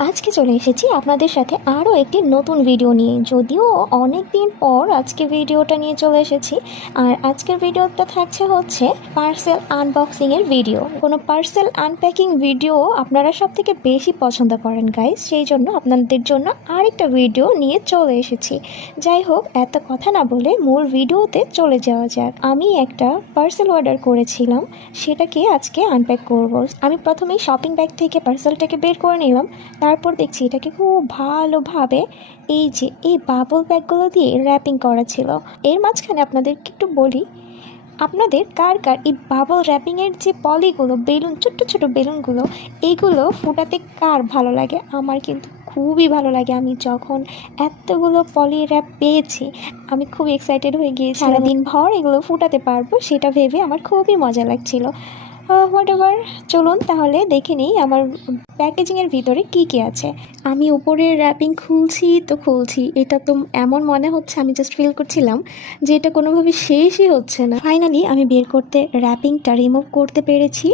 আজকে চলে এসেছি আপনাদের সাথে আরও একটি নতুন ভিডিও নিয়ে। যদিও অনেক দিন পর আজকে ভিডিওটা নিয়ে চলে এসেছি। আর আজকের ভিডিওটা থাকছে হচ্ছে পার্সেল আনবক্সিংয়ের ভিডিও। কোনো পার্সেল আনপ্যাকিং ভিডিও আপনারা সব থেকে বেশি পছন্দ করেন গাইস, সেই জন্য আপনাদের জন্য আরেকটা ভিডিও নিয়ে চলে এসেছি। যাই হোক, এত কথা না বলে মূল ভিডিওতে চলে যাওয়া যাক। আমি একটা পার্সেল অর্ডার করেছিলাম, সেটাকে আজকে আনপ্যাক করব। আমি প্রথমেই শপিং ব্যাগ থেকে পার্সেলটাকে বের করে নিলাম। তারপর দেখছি এটাকে খুব ভালোভাবে এই বাবল ব্যাগগুলো দিয়ে র্যাপিং করা ছিল। এর মাঝখানে আপনাদেরকে একটু বলি, আপনাদের কার কার এই বাবল র্যাপিংয়ের যে পলিগুলো, বেলুন, ছোট্ট ছোট বেলুনগুলো, এইগুলো ফুটাতে কার ভালো লাগে? আমার কিন্তু খুবই ভালো লাগে। আমি যখন এতগুলো পলি র্যাপ পেয়েছি, আমি খুব এক্সাইটেড হয়ে গিয়েছি। সারাদিন ভর এগুলো ফুটাতে পারবো সেটা ভেবে আমার খুবই মজা লাগছিল। হোয়াট এভার, চলুন তাহলে দেখে নিই আমার প্যাকেজিংয়ের ভিতরে কি কি আছে। আমি উপরের র্যাপিং খুলছি, এটা তো এমন মনে হচ্ছে, আমি জাস্ট ফিল করছিলাম যে এটা কোনোভাবে শেষই হচ্ছে না। ফাইনালি আমি বের করতে র্যাপিংটা রিমুভ করতে পেরেছি।